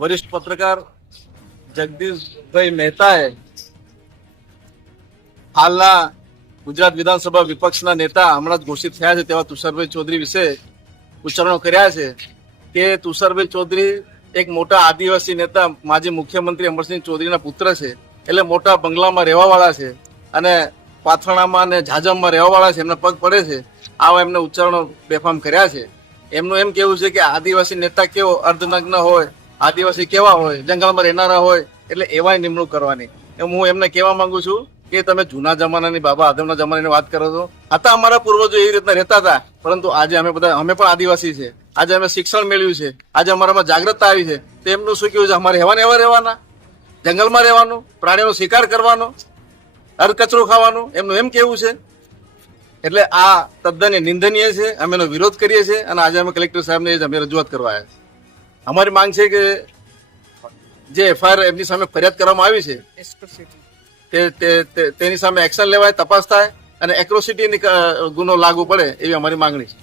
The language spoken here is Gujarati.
વરિષ્ઠ પત્રકાર જગદીશભાઈ મહેતાએ હાલના ગુજરાત વિધાનસભા વિપક્ષના નેતા હમણાં જ ઘોષિત થયા છે તેવા તુષારભાઈ ચૌધરી વિશે ઉચ્ચારણો કર્યા છે કે તુષારભાઈ ચૌધરી એક મોટા આદિવાસી નેતા માજી મુખ્યમંત્રી અમરસિંહ ચૌધરીના પુત્ર છે, એટલે મોટા બંગલામાં રહેવાવાળા છે અને પાથરણામાં અને ઝાજમમાં રહેવાવાળા છે, એમના પગ પડે છે. આવા એમને ઉચ્ચારણો બેફામ કર્યા છે. એમનું એમ કેવું છે કે આદિવાસી નેતા કેવો અર્ધનગ્ન હોય, આદિવાસી કેવા હોય, જંગલમાં રહેનારા હોય, એટલે એવાય નિમણૂક કરવાની. એમ હું એમને કહેવા માંગુ છું કે તમે જૂના જમાનાની બાબા આદમના જમાનાની વાત કરો છો. હતા અમારા પૂર્વજો એવી રીતના રહેતા હતા, પરંતુ આજે અમે પણ આદિવાસી છે. આજે અમે શિક્ષણ મેળવ્યું છે, આજે અમારામાં જાગૃતતા આવી છે. તો એમનું શું કેવું છે? અમારે એવા રહેવાના, જંગલમાં રહેવાનું, પ્રાણીનો શિકાર કરવાનો, અર્ધકચરો ખાવાનું, એમનું એમ કેવું છે. એટલે આ તદ્દન નિંદનીય છે. અમે એનો વિરોધ કરીએ છીએ અને આજે અમે કલેક્ટર સાહેબને અમે રજૂઆત કરવા આવ્યા છીએ. અમારી માંગ છે કે જે એફઆઈઆર એમની સામે ફરિયાદ કરવામાં આવી છે તેની સામે એક્શન લેવાય, તપાસ થાય અને એક્રોસિટીની ગુનો લાગુ પડે એવી અમારી માંગણી છે.